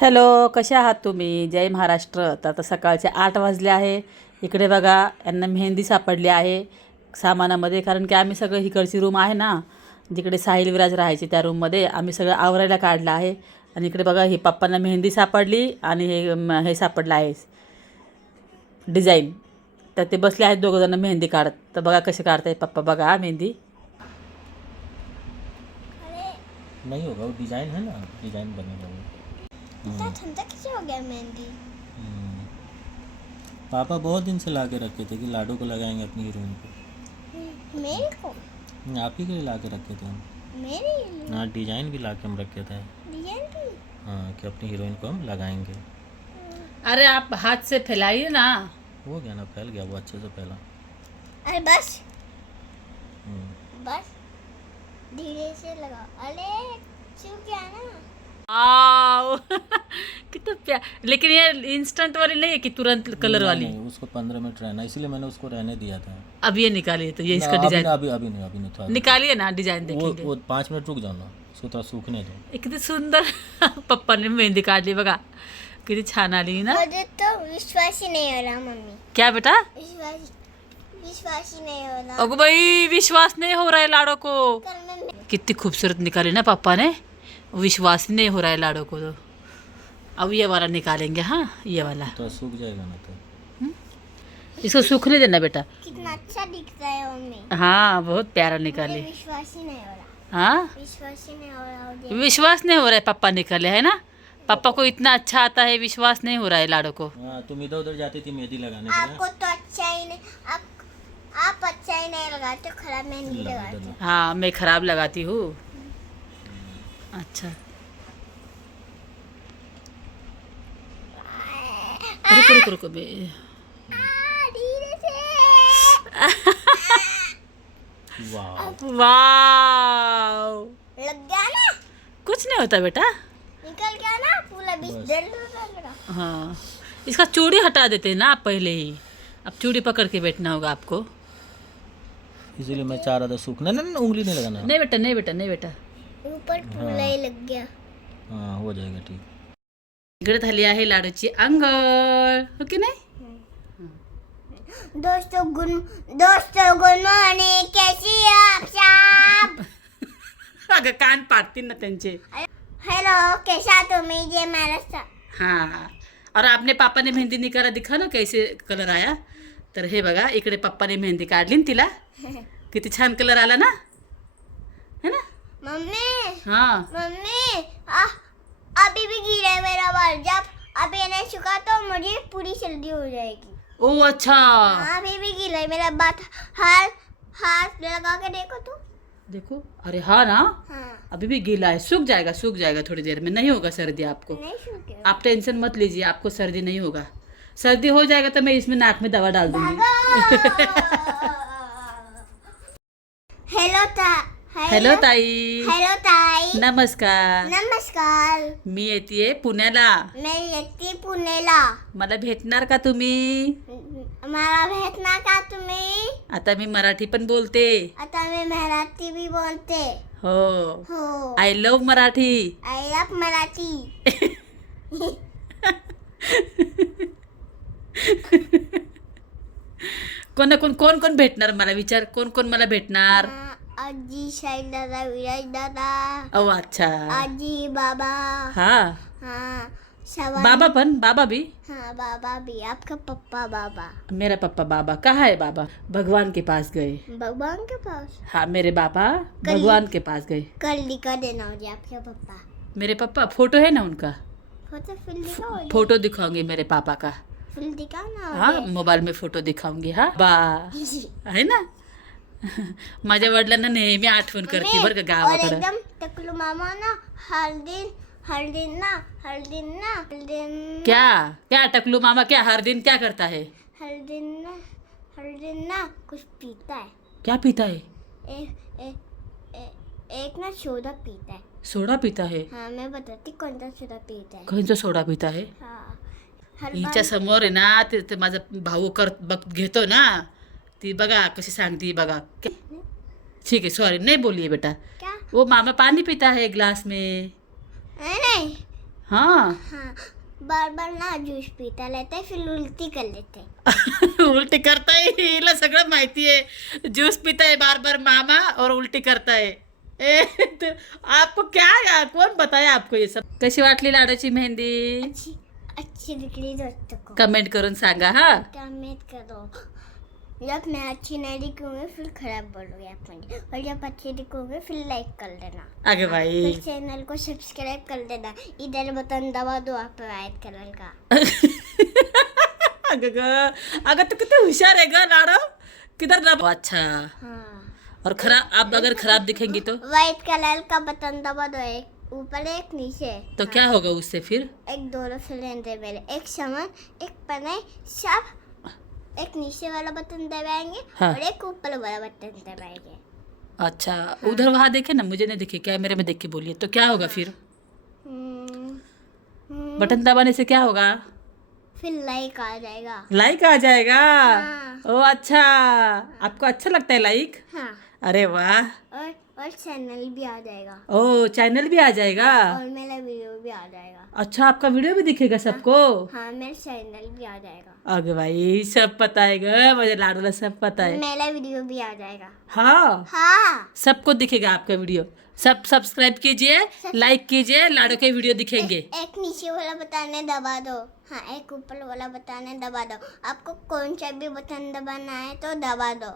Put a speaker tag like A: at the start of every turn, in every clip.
A: Hello कसे आहात तुम्ही? जय महाराष्ट्र. तर आता सकाळचे आठ वाजले आहे. इकडे बघा यांना मेहंदी सापडली आहे सामानामध्ये कारण की आम्ही सगळं इकडची रूम आहे ना जिकडे साहिल विराज राहायचे त्या रूममध्ये आम्ही सगळं आवरायला काढलं आहे. आणि इकडे बघा ही पप्पांना मेहंदी सापडली आणि हे हे सापडलं आहे. डिझाईन. तर ते बसले आहेत दोघंजणं मेहंदी काढत. तर बघा कसे काढताय पप्पा बघा हा मेहंदी.
B: नहीं होगा है ना बनेगा वो
C: इतना ठंडा कैसे हो गया मेहंदी।
B: हम्म। पापा बहुत दिन से ला के रखे थे कि लाडो को लगाएँगे अपनी हीरोइन को
C: मेरे को।
B: हम्म, आप ही के लिए ला के रखे थे हम।
C: मेरे लिए
B: हाँ डिज़ाइन भी ला के हम रखे थे।
C: डिज़ाइन भी?
B: हाँ कि अपनी हीरोइन को हम लगाएँगे।
A: अरे आप हाथ से फैलाइए ना।
B: हो गया ना फैल गया वो अच्छे से फैला।
C: अरे बस।
B: हम्म।
C: बस। धीरे से लगाओ। अरे सूख गया ना।
A: आओ कितना प्यार लेकिन ये इंस्टेंट वाली नहीं है कि तुरंत कलर
B: नहीं,
A: वाली?
B: नहीं, उसको पंद्रह मिनट रहना इसीलिए मैंने उसको रहने दिया था।
A: अब ये निकालिए तो ये इसका
B: ना, अभी
A: डिज़ाइन
B: अभी अभी नहीं अभी नहीं थोड़ा
A: निकालिए ना डिज़ाइन
B: वो
A: देखेंगे।
B: वो पाँच मिनट रुक जाओ ना उसको थोड़ा सूखने दो।
A: हे किती सुंदर पप्पाने मेहंदी काढली बघा। किती छान आली ना।
C: मुझे तो विश्वास ही नहीं हो रहा मम्मी।
A: क्या बेटा?
C: विश्वास विश्वास ही नहीं हो रहा।
A: अगो बाई विश्वास नहीं हो रहा है लाड़ो को। कितनी खूबसूरत निकाली ना पापा ने। विश्वास ही नहीं हो रहा है लाड़ो को तो। अब ये वाला निकालेंगे हाँ? ये वाला।
B: तो सूख जाएगा ना तो।
A: इसको सूखने देना बेटा।
C: कितना अच्छा दिखता है मम्मी।
A: हाँ बहुत प्यारा निकाली।
C: विश्वास ही नहीं हो रहा।
A: हाँ?
C: विश्वास ही नहीं हो रहा
A: विश्वास नहीं हो रहा है पापा निकाले है ना? पापा को इतना अच्छा आता है विश्वास नहीं हो रहा है लाड़ो को।
B: हाँ तुम इधर उधर जाती थी मेहंदी लगाने के
C: आपको तो अच्छा ही नहीं आप आप अच्छा ही नहीं लगाते खराब मेहंदी लगाते।
A: हाँ मैं खराब लगाती हूँ। अच्छा। रुको रुको रुको बे।
B: वाह
C: लग गया ना
A: कुछ नहीं होता बेटा।
C: निकल गया ना पूरा बीच
A: हाँ। इसका चूड़ी हटा देते हैं ना आप पहले ही। अब चूड़ी पकड़ के बैठना होगा आपको।
B: इसीलिए मैं चाह रहा था सूखना। नहीं नहीं उंगली नहीं लगाना।
A: नहीं बेटा नहीं बेटा नहीं बेटा।
C: ऊपर पूरा ही. लग गया.
B: हाँ हो जाएगा ठीक.
A: इकडे झाली आहे लाडूची आंघोळ हो की नाही?
C: दोस्तों गुड दोस्तों गुड मॉर्निंग कैसी है आप सब
A: अगं कान पाडतील ना त्यांचे.
C: हेलो कैसा तुम्ही? जे महाराष्ट्र.
A: हाँ और आपने पापा ने मेहंदी नहीं करा दिखा ना कैसे कलर आया. तर हे बघा इकडे पप्पाने मेहंदी काढली ना तिला. किती छान कलर आला ना. है ना?
C: मम्मी
A: हाँ।
C: मम्मी आ, अभी भी गिरा है मेरा बाल। जब अभी नहीं सूखा तो मुझे पूरी सर्दी हो जाएगी।
A: ओ अच्छा।
C: हाँ, अभी भी गिरा है मेरा बात हाथ हाथ लगा के देखो तो।
A: देखो अरे हाँ? ना
C: हाँ।
A: अभी भी गीला है सूख जाएगा सूख जाएगा थोड़ी देर में। नहीं होगा सर्दी आपको।
C: नहीं
A: आप टेंशन मत लीजिए आपको सर्दी नहीं होगा। सर्दी हो जाएगा तो मैं इसमें नाक में दवा डाल दूँगी।
C: हेलो
A: हॅलो ताई.
C: हेलो ताई.
A: नमस्कार.
C: नमस्कार.
A: मी येते पुण्याला.
C: मैं येते पुणेला
A: मला भेटणार का तुम्ही?
C: मला भेटणार का तुम्ही?
A: आता मी मराठी पण बोलते.
C: आता मी मराठी भी बोलते.
A: हो.
C: हो.
A: I love Marathi.
C: I love Marathi.
A: कोण कोण कोण कोण भेटणार मला? विचार कोण कोण मला भेटणार?
C: आजी शाहीद दादा विराज दादा।
A: ओ अच्छा।
C: आजी बाबा।
A: हा।
C: हाँ सवाल
A: बाबा पण बाबा भी?
C: हाँ बाबा भी। आपका पप्पा बाबा।
A: मेरा पप्पा बाबा। कहाँ है बाबा? भगवान के पास गए।
C: भगवान के पास?
A: हाँ मेरे पापा भगवान के पास गए।
C: कल दिखा देना मुझे आपके पप्पा।
A: मेरे पापा फ़ोटो है ना उनका?
C: फ़ोटो फिल दिखाओ मुझे।
A: फ़ोटो दिखाऊँगी मेरे पापा का।
C: फिल दिखाओ ना
A: हाँ मोबाईल में फ़ोटो दिखाऊँगी। हाँ बा आहे ना? माझ्या वडिलांना नेहमी आठवण करते बरं का
C: और
A: गावाकडं
C: टकलू मामा ना हर दिन ना हर दिन ना
A: क्या? क्या टकलू मामा क्या हर दिन क्या करता है?
C: हर दिन ना हर दिन ना कुछ पीता है।
A: क्या पीता है?
C: एक एक ए, एक ना सोडा पीता है।
A: सोडा पीता है?
C: हाँ मैं बताती कौन सा सोडा पीता है।
A: कोणचा सोडा पीता है?
C: हाँ हर
A: हिच्या समोर आहे ना ते ते माझा भाऊ कर बघ घेतो ना. ती बघा कशी सांगती बघा क्या- ठीक है सॉरी नहीं बोलिए बेटा।
C: क्या?
A: वो मामा पानी पीता है ग्लास में।
C: नहीं।
A: हाँ।
C: हाँ। बार बार ना जूस पीता लेते फिर उल्टी कर लेते
A: उलटी करताय हिला सगळं माहिती आहे ज्यूस पिताय बार बार मामा और उलटी करताय ए तो आपको क्या यार कौन बताया आपको ये सब? कशी वाटली लाडाची मेहंदी?
C: अच्छी अच्छी दिख रही दोस्तों को।
A: कमेंट करून सांगा हा।
C: कमेंट करो। जब मैं अच्छी नहीं दिखूँगी फिर खराब बोलोगे आप मुझे और जब अच्छी दिखूँगी फिर लाइक कर देना
A: अगे बाई
C: फिर चैनल को सब्सक्राइब कर देना इधर बटन दबा दो आप व्हाइट कलर का
A: अगं ग अगं तू किती हुशार आहे ग किधर ना अच्छा
C: हाँ
A: और खराब आप अगर खराब दिखेंगी तो
C: व्हाइट कलर का बटन दबा दो एक ऊपर एक नीचे
A: तो हाँ। क्या होगा उससे फिर
C: एक दोनों सिलेंडर मेरे एक सामान एक पने सब एक नीचे वाला बटन दबाएँगे
A: हाँ।
C: और एक ऊपर वाला बटन दबाएँगे।
A: अच्छा हाँ। उधर वहाँ देखे ना मुझे नहीं देखे कैमरे में देख के बोलिए तो क्या होगा फिर?
C: हम्म, हम्म,
A: बटन दबाने से क्या होगा?
C: फिर लाइक आ जाएगा।
A: लाइक आ जाएगा?
C: हाँ।
A: ओ अच्छा। हाँ। आपको अच्छा लगता है लाइक
C: हाँ।
A: अरे वाह।
C: और और चैनल भी आ जाएगा।
A: ओ चैनल भी आ जाएगा?
C: और मेरा वीडियो भी आ जाएगा।
A: अच्छा आपका वीडियो भी दिखेगा सबको?
C: हाँ मेरा चैनल भी आ जाएगा।
A: अगे भाई सब पता है ग मुझे लाडूला सब पता है।
C: मेरा वीडियो भी आ जाएगा।
A: हाँ?
C: हाँ।
A: सबको दिखेगा आपका वीडियो। सब सब्सक्राइब कीजिए लाइक कीजिए लाडो के वीडियो दिखेंगे।
C: एक नीचे वाला बताने दबा दो। हाँ एक ऊपर वाला बताने दबा दो। आपको कौन सा भी बटन दबाना है तो दबा दो।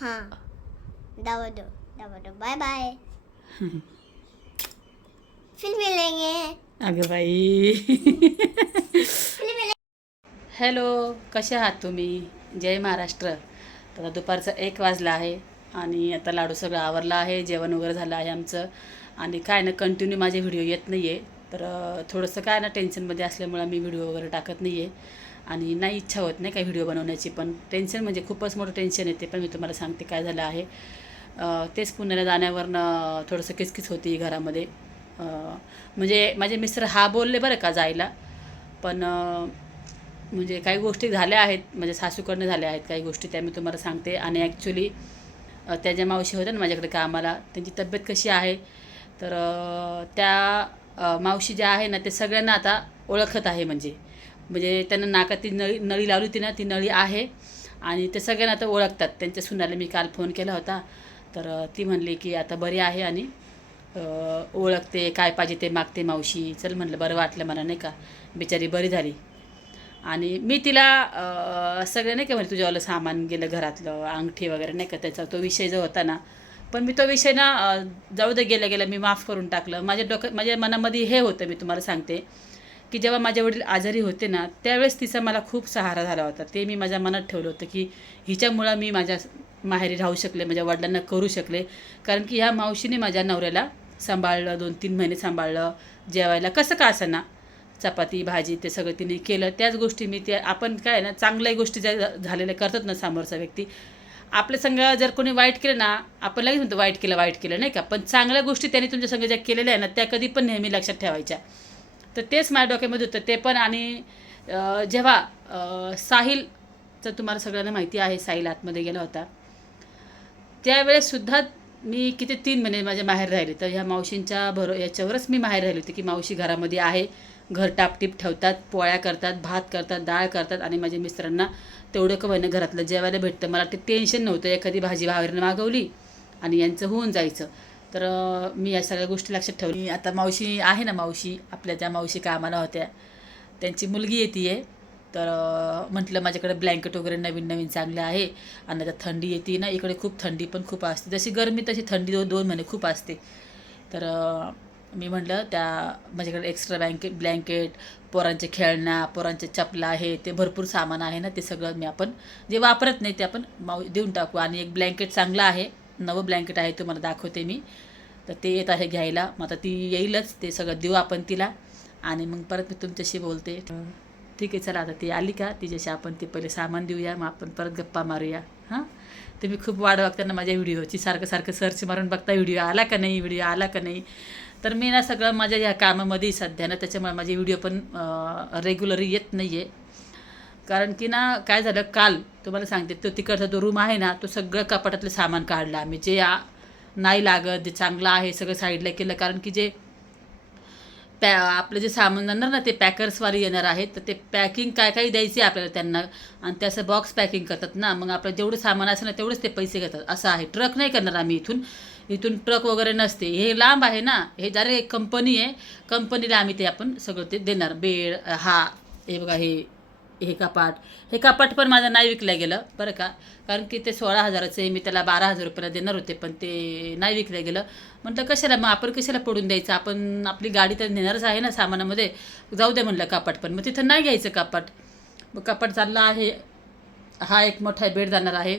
C: हाँ दबा दो। बाय बाय फिर मिलेंगे
A: अगं बाई. हॅलो कसे आहात तुम्ही? जय महाराष्ट्र. तर आता दुपारचं एक वाजला आहे आणि आता लाडू सगळं आवरलं आहे जेवण वगैरे झालं आहे आमचं. आणि काय ना कंटिन्यू माझे व्हिडिओ येत नाही आहे तर थोडंसं काय ना टेन्शनमध्ये असल्यामुळं मी व्हिडिओ वगैरे टाकत नाही आहे आणि नाही इच्छा होत नाही काही व्हिडिओ बनवण्याची पण टेन्शन म्हणजे खूपच मोठं टेन्शन येते. पण मी तुम्हाला सांगते काय झालं आहे. तेच पुण्याला जाण्यावरनं थोडंसं किचकिच होती घरामध्ये. म्हणजे माझे मिस्टर हा बोलले बरं का जायला पण म्हणजे काही गोष्टी झाल्या आहेत म्हणजे सासूकडनं झाल्या आहेत काही गोष्टी त्या मी तुम्हाला सांगते. आणि ॲक्च्युली त्या ज्या मावशी होत्या ना माझ्याकडे कामाला त्यांची तब्येत कशी आहे? तर त्या मावशी ज्या आहे ना ते सगळ्यांना आता ओळखत आहे म्हणजे. म्हणजे त्यांना नाकात ती नळी नळी लावली होती ना ती नळी आहे. आणि ते सगळ्यांना आता ओळखतात. त्यांच्या सुनाला मी काल फोन केला होता. तर ती म्हणली की आता बरी आहे आणि ओळखते काय पाहिजे ते मागते मावशी. चल म्हणलं बरं वाटलं मला नाही का? बिचारी बरी झाली. आणि मी तिला सगळं नाही का म्हणजे तुझ्यावालं सामान गेलं घरातलं अंगठी वगैरे नाही का त्याचा तो विषय जो होता ना पण मी तो विषय ना जाऊ दे गेलं गेलं मी माफ करून टाकलं. माझ्या डोकं माझ्या मनामध्ये हे होतं मी तुम्हाला सांगते. की जेव्हा माझे वडील आजारी होते ना त्यावेळेस तिचा मला खूप सहारा झाला होता. ते मी माझ्या मनात ठेवलं होतं की हिच्यामुळं मी माझ्या माहेरी राहू शकले माझ्या वडिलांना करू शकले. कारण की ह्या मावशीने माझ्या नवऱ्याला सांभाळलं दोन तीन महिने सांभाळलं जेवायला कसं का ना चपाती भाजी ते सगळं तिने केलं. त्याच गोष्टी मी ते आपण काय आहे ना चांगल्याही गोष्टी ज्या झालेल्या करतात ना समोरचा व्यक्ती. आपल्या संग जर कोणी वाईट केलं ना आपण लगेच म्हणतो वाईट केलं वाईट केलं नाही का? पण चांगल्या गोष्टी त्यांनी तुमच्या संग ज्या केलेल्या आहे ना त्या कधी पण नेहमी लक्षात ठेवायच्या. तर तेच माझ्या डोक्यामध्ये होतं. ते पण आणि जेव्हा साहिल साहिलचं तुम्हाला सगळ्यांना माहिती आहे साहिल आतमध्ये गेला होता त्यावेळेससुद्धा मी किती तीन महिने माझ्या माहेर राहिले. तर ह्या मावशींच्या भरो याच्यावरच मी माहेर राहिली होती की मावशी घरामध्ये आहे घर टापटीप ठेवतात पोळ्या करतात भात करतात डाळ करतात आणि माझ्या मिस्टरांना तेवढं कवयनं घरातलं जेवायला भेटतं. मला ते टेन्शन नव्हतं. एखादी भाजी बाहेरनं मागवली आणि यांचं होऊन जायचं. तर मी या सगळ्या गोष्टी लक्षात ठेवली. आता मावशी आहे ना मावशी आपल्या ज्या मावशी कामाला होत्या. त्यांची मुलगी येते आहे. तर म्हटलं माझ्याकडे ब्लँकेट वगैरे नवीन नवीन चांगले आहे. आणि आता थंडी येते ना इकडे खूप थंडी पण खूप असते. जशी गरमी तशी थंडी दो दोन महिने खूप असते. तर मी म्हटलं त्या माझ्याकडे एक्स्ट्रा ब्लँकेट ब्लँकेट पोरांचे खेळण्या पोरांचे चपला आहे ते भरपूर सामान आहे ना ते सगळं मी आपण जे वापरत नाही ते आपण माऊ देऊन टाकू. आणि एक ब्लँकेट चांगलं आहे. नवं ब्लँकेट आहे तुम्हाला दाखवते मी. तर ते येत आहे घ्यायला. मग आता ती येईलच ते सगळं देऊ आपण तिला. आणि मग परत मी तुमच्याशी बोलते. ठीक आहे चला आता ती आली का? तिच्याशी आपण ते पहिले सामान देऊया. मग आपण परत गप्पा मारूया. हां? तुम्ही खूप वाढ बघताना माझ्या व्हिडिओची. सारखं सारखं सर्च मारून बघता व्हिडिओ आला का नाही व्हिडिओ आला का नाही. तर मी ना सगळं माझ्या ह्या कामामध्ये सध्या ना त्याच्यामुळे माझे व्हिडिओ पण रेग्युलर येत नाही आहे कारण की ना काय झालं काल तुम्हाला सांगते तो तिकडचा जो रूम आहे ना तो सगळं कपाटातलं सामान काढलं आम्ही. जे नाही लागत जे चांगलं आहे सगळं साईडला केलं. कारण की जे पॅ आपलं जे सामान जाणार ना ते पॅकर्सवाले येणार आहेत. तर ते पॅकिंग काय काय द्यायचे आपल्याला त्यांना. आणि ते असं बॉक्स पॅकिंग करतात ना. मग आपलं जेवढं सामान असेल ना तेवढेच ते पैसे घेतात. असं आहे. ट्रक नाही करणार आम्ही इथून. इथून ट्रक वगैरे नसते. हे लांब आहे ना. हे जरा एक कंपनी आहे कंपनीला आम्ही ते आपण सगळं ते देणार. बेड हा हे बघा हे हे कपाट. हे कपाट पण माझं नाही विकलं गेलं बरं का? कारण की ते सोळा हजाराचं आहे मी त्याला बारा हजार रुपयाला देणार होते पण ते नाही विकलं गेलं. म्हटलं कशाला मग आपण कशाला पडून द्यायचं? आपण आपली गाडी तर नेणारच आहे ना सामानामध्ये. जाऊ दे म्हणलं कपाट पण. मग तिथं नाही घ्यायचं कपाट. मग कपाट चालला आहे. हा एक मोठा बेड जाणार आहे.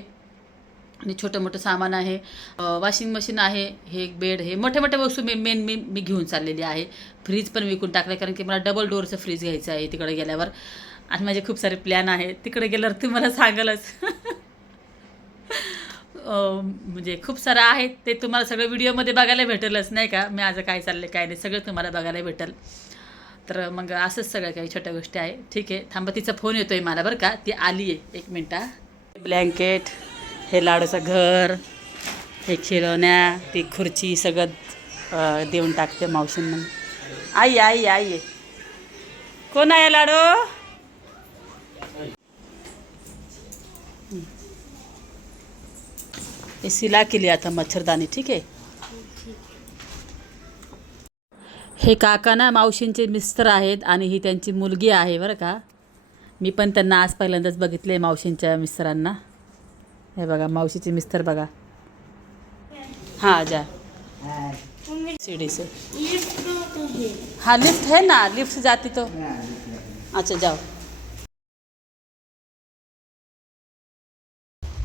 A: आणि छोटं मोठं सामान आहे. वॉशिंग मशीन आहे. हे एक बेड हे मोठ्या मोठ्या वस्तू मी मेन मी मी घेऊन चाललेली आहे. फ्रीज पण विकून टाकलं कारण की मला डबल डोअरचं फ्रीज घ्यायचं आहे तिकडे गेल्यावर. आणि माझे खूप सारे प्लॅन आहे तिकडे गेल्यावर तुम्हाला सांगालच. म्हणजे खूप सारं आहे ते तुम्हाला सगळं व्हिडिओमध्ये बघायला भेटेलच नाही का? मी आज काय चाललं काय नाही सगळं तुम्हाला बघायला भेटेल. तर मग असंच सगळं काही छोट्या गोष्टी आहे. ठीक आहे. थांबा तिचा फोन येतो आहे मला बरं का. ती आली आहे. एक मिनटा ब्लँकेट हे लाडूचं घर हे खिळवण्या ती खुर्ची सगळं देऊन टाकते मावशींना. आई आई आई. आहे. कोण आहे लाडू? हे सिला केली आता मच्छरदाणी ठीक आहे हे काका ना मावशींचे मिस्टर आहेत आणि ही त्यांची मुलगी आहे बरं का. मी पण त्यांना आज पहिल्यांदाच बघितले मावशींच्या मिस्टरांना. हे बघा मावशीचे मिस्टर बघा. हां जा. सीढ़ी से लिफ्ट है ना लिफ्ट से जाती तो. अच्छा जाओ.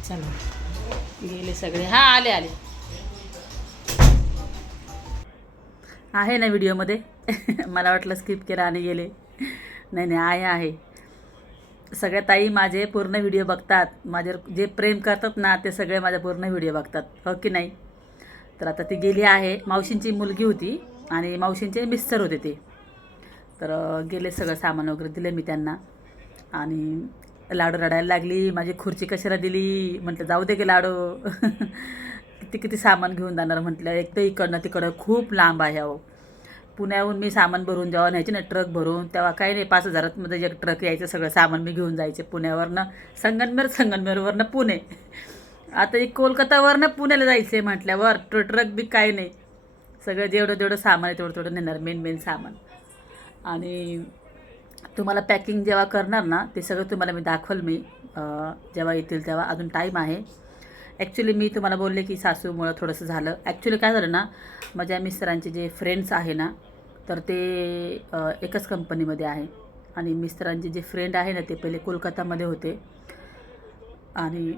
A: चला. गेले सगळे. हां आले आले. आहे ना व्हिडिओमध्ये मला वाटलं स्किप केलं आणि गेले. नाही नाही आहे आहे. सगळ्या ताई माझे पूर्ण व्हिडिओ बघतात. माझ्यावर जे प्रेम करतात ना ते सगळे माझ्या पूर्ण व्हिडिओ बघतात. हो की नाही? तर आता ती गेली आहे. मावशींची मुलगी होती आणि मावशींचे मिस्टर होते ते. तर गेले सगळं सामान वगैरे दिलं मी त्यांना. आणि लाडू रडायला लागली माझी खुर्ची कशाला दिली? म्हटलं जाऊ दे की लाडू. किती किती सामान घेऊन जाणार म्हटलं एक तर इकडनं तिकडं खूप लांब आहे अहो. पुण्याहून मी सामान भरून जेव्हा न्यायचे ना ट्रक भरून तेव्हा काही नाही पाच हजारात मध्ये एक ट्रक यायचं सगळं सामान मी घेऊन जायचे पुण्यावरनं संगनमेर संगनमेरवरनं पुणे. आता एक कोलकातावरनं पुण्याला जायचं आहे म्हटल्यावर ट्र ट्रक बी काही नाही. सगळं जेवढं जेवढं सामान आहे तेवढं तेवढं नेणार मेन मेन सामान. आणि तुम्हाला पॅकिंग जेव्हा करणार ना ते सगळं तुम्हाला मी दाखवल मी जेव्हा येतील तेव्हा. अजून टाईम आहे. ॲक्च्युली मी तुम्हाला बोलले की सासूमुळं थोडंसं झालं. ॲक्च्युली काय झालं ना माझ्या मिस्टरांचे जे फ्रेंड्स आहे ना तर ते एकाच एकच कंपनीमध्ये आहे. आणि मिस्टरांचे जे फ्रेंड आहे ना ते पहिले कोलकातामध्ये होते. आणि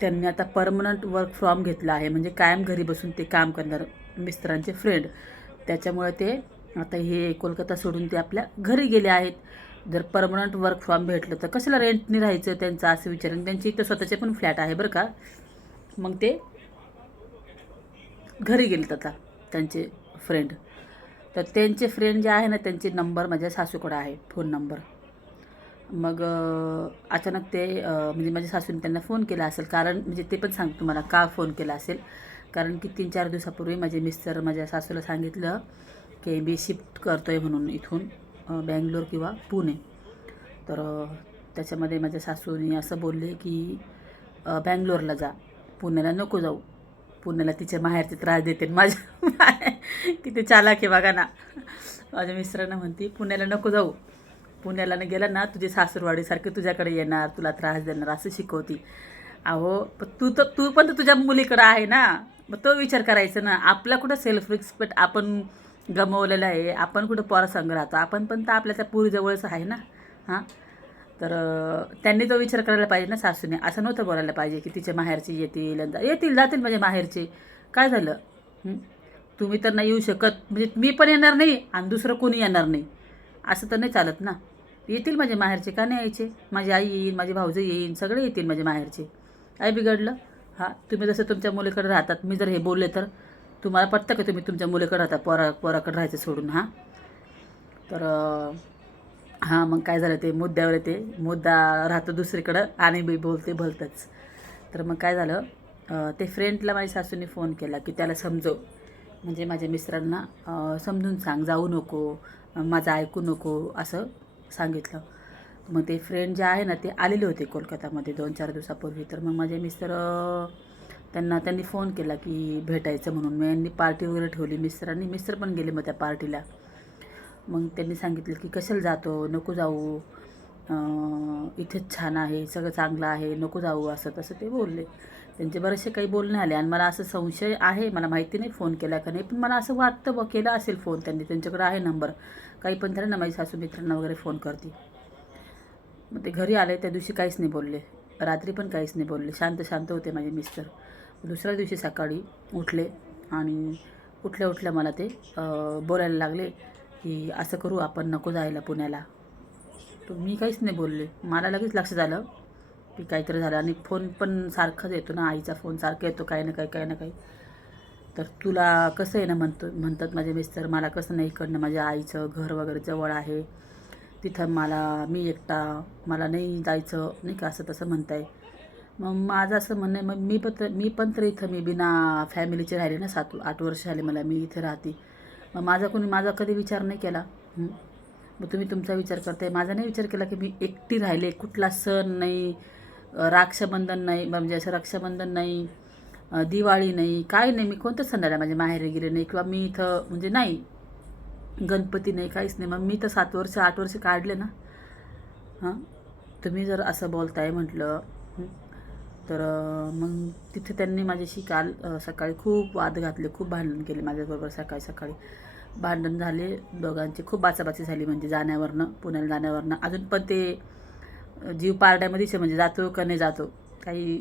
A: त्यांनी आता परमनंट वर्क फ्रॉम घेतलं आहे. म्हणजे कायम घरी बसून ते काम करणार मिस्टरांचे फ्रेंड त्याच्यामुळे ते आता हे कोलकाता सोडून ते आपल्या घरी गेले आहेत. जर परमनंट वर्क फ्रॉम भेटलं तर कशाला रेंटने राहायचं त्यांचं असं विचारून त्यांची इथं स्वतःचे पण फ्लॅट आहे बरं का. मग ते घरी गेलेत आता त्यांचे फ्रेंड तर त्यांचे फ्रेंड जे आहे ना त्यांचे नंबर माझ्या सासूकडे आहे फोन नंबर मग अचानक ते म्हणजे माझ्या सासूने त्यांना फोन केला असेल कारण म्हणजे ते पण सांगतो तुम्हाला का फोन केला असेल. कारण की तीन चार दिवसापूर्वी माझे मिस्टर माझ्या सासूला सांगितलं के बी शिफ्ट करतो आहे म्हणून इथून बँगलोर किंवा पुणे. तर त्याच्यामध्ये माझ्या सासूने असं बोलले की बँगलोरला जा. पुण्याला नको जाऊ. पुण्याला तिच्या माहेरचे त्रास देते आणि माझ्या किती चालाक आहे बघा ना. माझ्या मिस्टरांना म्हणते पुण्याला नको जाऊ. पुण्याला न गेला ना तुझे सासूरवाडीसारखे तुझ्याकडे येणार तुला त्रास देणार असं शिकवती. अहो पण तू तर तू पण तर तुझ्या मुलीकडं आहे ना. मग तो विचार करायचा ना. आपला कुठं सेल्फ रिस्पेक्ट आपण गमवलेलं आहे. आपण कुठं पोरासंग राहतो. आपण पण तर आपल्या त्या पुरीजवळच आहे ना? हां? तर त्यांनी तो विचार करायला पाहिजे ना सासूने. असं नव्हतं बोलायला पाहिजे की तिचे माहेरचे येतील येतील जातील माझे माहेरचे. काय झालं? तुम्ही तर नाही येऊ शकत. म्हणजे मी पण येणार नाही आणि दुसरं कोणी येणार नाही. असं तर नाही चालत ना? येतील माझे माहेरचे का नाही यायचे? माझी आई येईल माझी भाऊजं येईन सगळे येतील माझे माहेरचे. काय बिघडलं? हां? तुम्ही जसं तुमच्या मुलीकडे राहतात मी जर हे बोलले तर? तुम्हाला पटतं का तुम्ही तुमच्या मुलीकडे राहता पोरा पोराकडे राहायचं सोडून हां? तर हां मग काय झालं ते मुद्द्यावर येते. मुद्दा राहतो दुसरीकडं आणि मी बोलते भलतंच. तर मग काय झालं ते फ्रेंडला माझ्या सासूने फोन केला की त्याला समजव. म्हणजे माझ्या मिस्टरांना समजून सांग जाऊ नको माझं ऐकू नको असं सांगितलं. मग ते फ्रेंड जे आहे ना ते आलेले होते कोलकातामध्ये दोन चार दिवसापूर्वी. तर मग माझे मिस्टर त्यांना त्यांनी फोन केला की भेटायचं म्हणून. मग यांनी पार्टी वगैरे ठेवली मिस्टरांनी मिस्टर पण गेले मग त्या पार्टीला मग त्यांनी सांगितलं की कशाला जातो? नको जाऊ. इथेच छान आहे सगळं चांगलं आहे नको जाऊ असं तसं ते बोलले. त्यांचे बरेचसे काही बोलणे आले आणि मला असं संशय आहे मला माहिती नाही फोन केला का नाही पण मला असं वाटतं बघ केला असेल फोन त्यांनी. त्यांच्याकडे आहे नंबर काही पण त्यांना ना माझी सासू मित्रांना वगैरे फोन करते मग ते घरी आले त्या दिवशी काहीच नाही बोलले. रात्री पण काहीच नाही बोलले. शांत शांत होते माझे मिस्टर. दुसऱ्या दिवशी सकाळी उठले आणि उठल्या उठल्या मला ते बोलायला लागले की असं करू आपण नको जायला पुण्याला. तर मी काहीच नाही बोलले. मला लगेच लक्षात आलं की काहीतरी झालं आणि फोन पण सारखाच येतो ना आईचा फोन सारखा येतो काही ना काही काही ना काही. तर तुला कसं आहे ना म्हणतो म्हणतात माझे मिस्टर मला कसं नाही इकडनं माझ्या आईचं घर वगैरे जवळ आहे. तिथं मला मी एकटा मला नाही जायचं नाही का असं तसं म्हणताय. मग माझं असं म्हणणं आहे मग मी पण तर मी पण तर इथं मी बिना फॅमिलीचे राहिले ना सात आठ वर्ष झाले मला मी इथे राहते. मग माझा कोणी माझा कधी विचार नाही केला. मग तुम्ही तुमचा विचार करताय. माझा नाही विचार केला की मी एकटी राहिले कुठला सण नाही अ, राक्षाबंधन नाही म्हणजे असं रक्षाबंधन नाही दिवाळी नाही काही नाही. मी कोणत्याच सणाला माझ्या माहेरी गेले नाही किंवा मी इथं म्हणजे नाही. गणपती नाही काहीच नाही. मग मी तर सात वर्ष आठ वर्ष काढले ना. हां? तुम्ही जर असं बोलताय म्हटलं तर मग तिथे त्यांनी माझ्याशी काल सकाळी खूप वाद घातले खूप भांडण केले माझ्याबरोबर सकाळी सकाळी. भांडण झाले दोघांची खूप बाचाबाची झाली म्हणजे जाण्यावरनं पुण्याला जाण्यावरनं. अजून पण ते जीव पारड्यामध्येच म्हणजे जातो का नाही जातो काही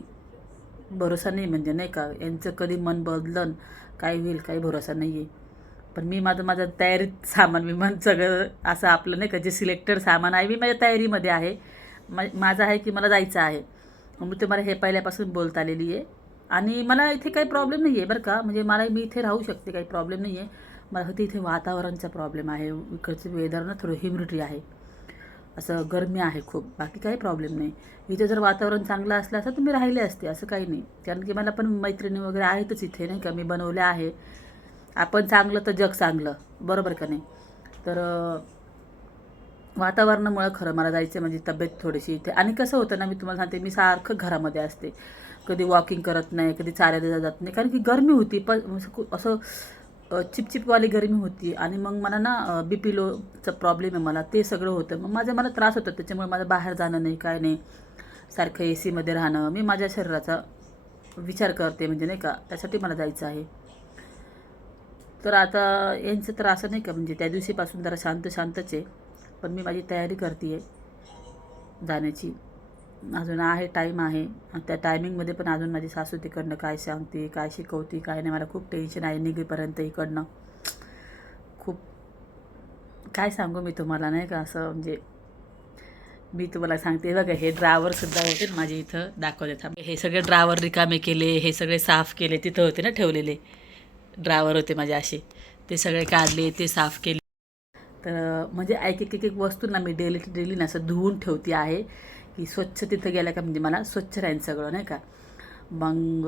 A: भरोसा नाही म्हणजे नाही का? यांचं कधी मन बदलन काय होईल काही भरोसा नाही आहे पण मी माझं माझं तयारीत सामान विमान सगळं असं आपलं नाही का जे सिलेक्टेड सामान आहे मी माझ्या तयारीमध्ये आहे. मा माझं आहे की मला जायचं आहे. मी तुम्हाला हे पहिल्यापासून बोलता आलेली आहे आणि मला इथे काही प्रॉब्लेम नाही आहे बरं का. म्हणजे मला मी इथे राहू शकते काही प्रॉब्लेम नाही आहे मला फक्त इथे वातावरणाचा प्रॉब्लेम आहे. इकडचं वेदर ना थोडं ह्युमिडिटी आहे. असं गरमी आहे खूप. बाकी काही प्रॉब्लेम नाही. इथे जर वातावरण चांगलं असलं असं तर मी राहिले असते. असं काही नाही. कारण की मला पण मैत्रिणी वगैरे आहेतच इथे नाही का? मी बनवले आहे. आपण चांगलं तर जग चांगलं. बरोबर का नाही? तर वातावरणामुळं खरं मला जायचं म्हणजे तब्येत थोडीशी इथे. आणि कसं होतं ना मी तुम्हाला सांगते मी सारखं घरामध्ये असते. कधी वॉकिंग करत नाही कधी चालायला जात नाही. कारण की गरमी होती पण असं चिपचिपवाली गरमी होती. आणि मग मला ना बी पी लोचा प्रॉब्लेम आहे मला. ते सगळं होतं. मग माझा मला त्रास होता. त्याच्यामुळे माझं बाहेर जाणं नाही काय नाही. सारखं ए सीमध्ये राहणं. मी माझ्या शरीराचा विचार करते म्हणजे नाही का त्यासाठी मला जायचं आहे. तर आता यांचं तर असं नाही का म्हणजे त्या दिवशीपासून जरा शांत शांतच आहे. पण मी माझी तयारी करते आहे जाण्याची. अजून आहे टाईम आहे. आणि त्या टायमिंगमध्ये पण अजून माझी सासू तिकडनं काय सांगते काय शिकवते काय नाही मला खूप टेन्शन आहे निघेपर्यंत इकडनं. खूप काय सांगू मी तुम्हाला नाही का? असं म्हणजे मी तुम्हाला सांगते. बघा हे ड्रावरसुद्धा होते ना माझे इथं दाखवले. थांब. हे सगळे ड्रावर रिकामे केले हे सगळे साफ केले. तिथं होते ना ठेवलेले. ड्रावर होते माझे असे. ते सगळे काढले ते साफ केले. तर म्हणजे एक एक एक एक वस्तू ना मी डेली डेली ना असं धुवून ठेवती आहे की स्वच्छ तिथं गेल्या का म्हणजे मला स्वच्छ राहील सगळं नाही का? मग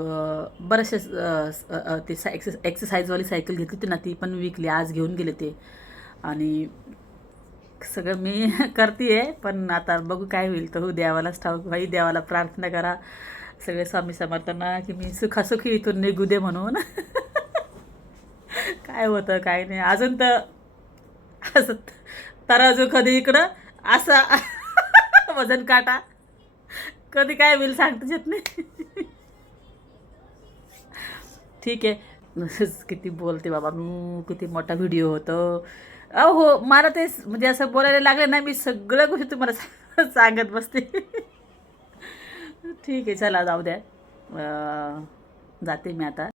A: बरेचसे स- ते सा एक्सेस एक्सरसाइजवाली सायकल घेतली होती ना ती पण विकली आज घेऊन गेले ते. आणि सगळं मी करते आहे पण आता बघू काय होईल. तर हो देवालाच ठाऊक भाई देवाला प्रार्थना करा. सगळे स्वामी समर्थांना की मी सुखासुखी इथून निघू दे म्हणून. काय होतं काय नाही. अजून तर असं तराजू कधी इकडं? असा. वजन काटा. कधी काय होईल सांगता येत नाही. ठीक आहे. किती बोलते बाबा मी किती मोठा व्हिडिओ होतो. अहो हो मला ते म्हणजे असं बोलायला लागलं ना मी सगळ्या गोष्टी तुम्हाला सांगत बसते. ठीक आहे चला जाऊ द्या. जाते मी आता.